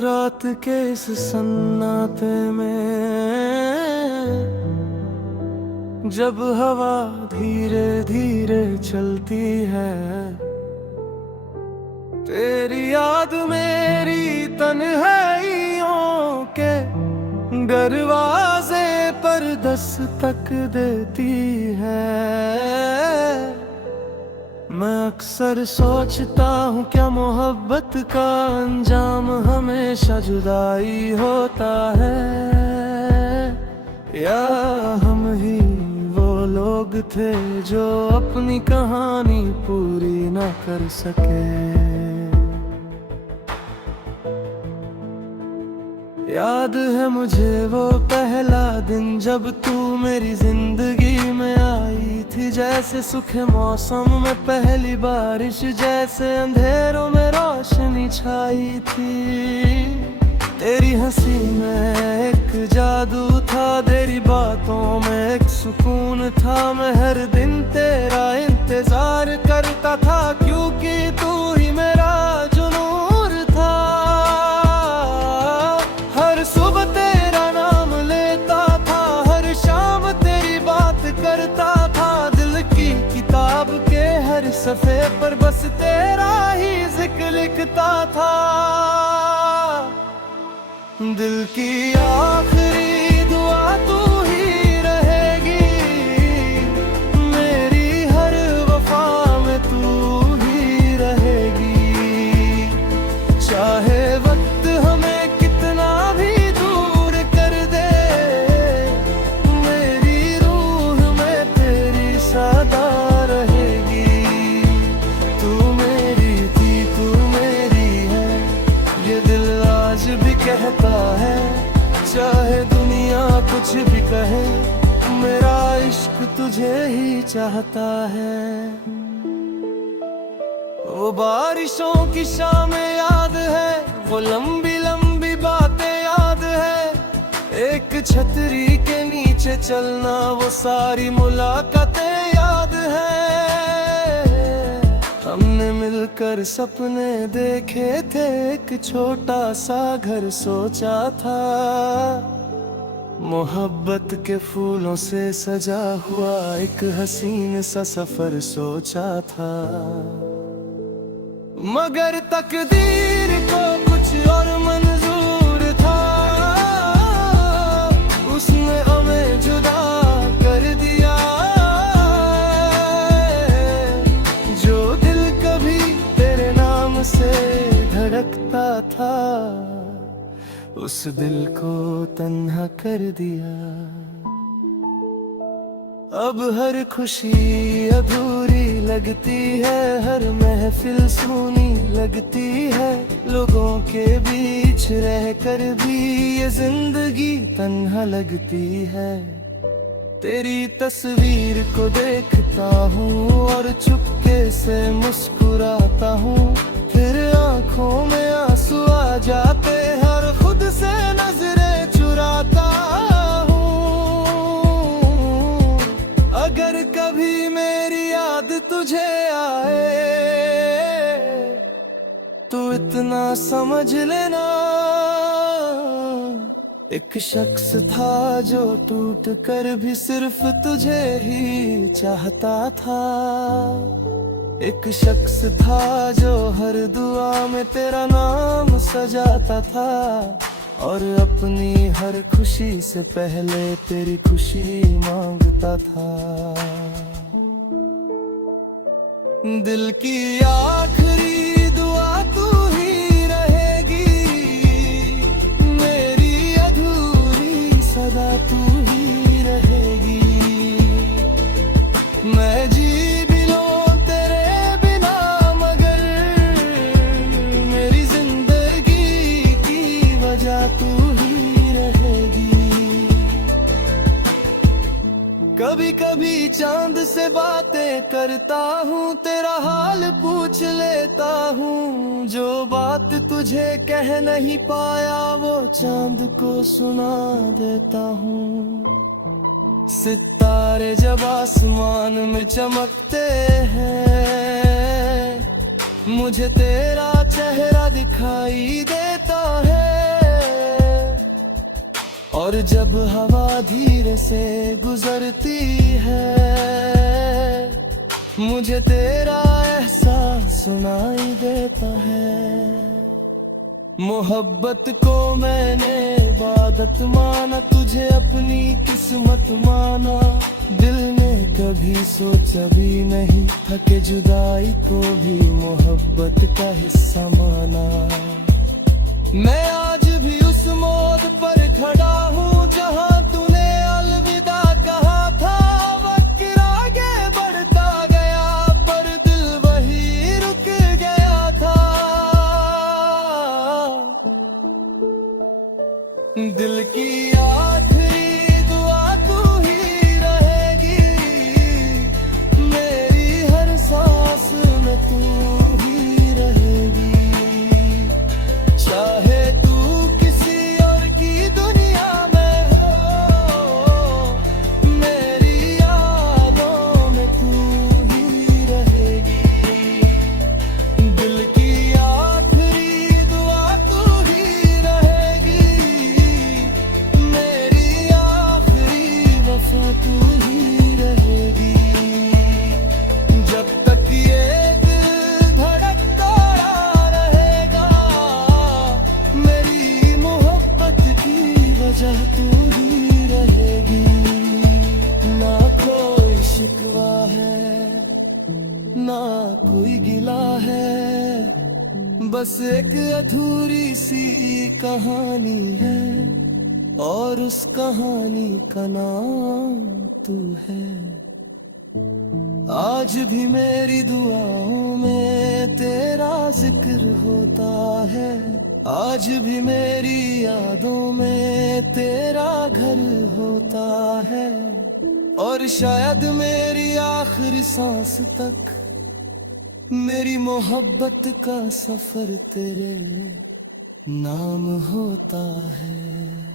रात के इस सन्नाटे में जब हवा धीरे धीरे चलती है, तेरी याद मेरी तन्हाइयों के दरवाजे पर दस्तक देती है। मैं अक्सर सोचता हूँ क्या मोहब्बत का अंजाम हमेशा जुदाई होता है, या हम ही वो लोग थे जो अपनी कहानी पूरी न कर सके। याद है मुझे वो पहला दिन जब तू मेरी जिंदगी में आई थी, जैसे सूखे मौसम में पहली बारिश, जैसे अंधेरों में रोशनी छाई थी। तेरी हंसी में एक जादू था, तेरी बातों में एक सुकून था। मैं हर दिन तेरा इंतजार करता था, क्योंकि तू ही मेरा जुनून था। हर सुबह तेरा नाम लेता था, हर शाम तेरी बात करता था। दिल की किताब के हर सफ़े पर बस तेरा ही जिक्र लिखता था। दिल की आखिरी दुआ तू ही रहेगी, मेरी हर वफा में तू ही रहेगी। चाहे वक्त हमें कितना भी दूर कर दे, मेरी रूह में तेरी सदा रहेगी। तू मेरी थी, तू मेरी है, ये दिल आज भी कहता है। चाहे दुनिया कुछ भी कहे, मेरा इश्क तुझे ही चाहता है। वो बारिशों की शामें याद है, वो लंबी लंबी बातें याद है। एक छतरी के नीचे चलना, वो सारी मुलाकातें याद है। हमने मिलकर सपने देखे थे, एक छोटा सा घर सोचा था। मोहब्बत के फूलों से सजा हुआ एक हसीन सा सफर सोचा था। मगर तकदीर को कुछ और मंजूर था, उसने हमें जुदा कर दिया। जो दिल कभी तेरे नाम से धड़कता था, उस दिल को तन्हा कर दिया। अब हर खुशी अधूरी लगती है, हर महफिल सूनी लगती है। लोगों के बीच रहकर भी ये जिंदगी तन्हा लगती है। तेरी तस्वीर को देखता हूँ और चुपके से मुस्कुराता हूँ, फिर आंखों में आंसू आ जाते हैं और खुद से नजरें चुराता हूँ। अगर कभी मेरी याद तुझे आए, तो इतना समझ लेना, एक शख्स था जो टूट कर भी सिर्फ तुझे ही चाहता था। एक शख्स था जो हर दुआ में तेरा नाम सजाता था, और अपनी हर खुशी से पहले तेरी खुशी मांगता था। दिल की आखिरी दुआ तू ही रहेगी, मेरी अधूरी सदा तू ही रहेगी। मैं जी भी लूं तेरे बिना, मगर मेरी जिंदगी की वजह तू ही रहेगी। कभी कभी चांद से बातें करता हूँ, तेरा हाल पूछ लेता हूँ। जो बात तुझे कह नहीं पाया, वो चांद को सुना देता हूँ। सितारे जब आसमान में चमकते हैं, मुझे तेरा चेहरा दिखाई देता है, और जब हवा धीरे से गुजरती है मुझे तेरा एहसास सुनाई देता है। मोहब्बत को मैंने इबादत माना, तुझे अपनी किस्मत माना। दिल ने कभी सोचा भी नहीं था कि जुदाई को भी मोहब्बत का हिस्सा माना। मैं आज भी उस मोड़ पर खड़ा हूँ जहाँ तूने अलविदा कहा था। वक्त आगे बढ़ता गया पर दिल वही रुक गया था। दिल की आखिरी दुआ तू ही रहेगी, मेरी हर सांस में तू ही रहेगी। चाहे तू किसी और की दुनिया में हो, मेरी यादों में तू ही रहेगी। दिल की आखिरी दुआ तू ही रहेगी, मेरी आखिरी वफा तू ही रहेगी। जब तक ये दिल धड़कता रहेगा, मेरी मोहब्बत की वजह तू ही रहेगी। ना कोई शिकवा है ना कोई गिला है, बस एक अधूरी सी कहानी है, और उस कहानी का नाम तू है। आज भी मेरी दुआओं में तेरा जिक्र होता है, आज भी मेरी यादों में तेरा घर होता है, और शायद मेरी आखिरी सांस तक मेरी मोहब्बत का सफर तेरे नाम होता है।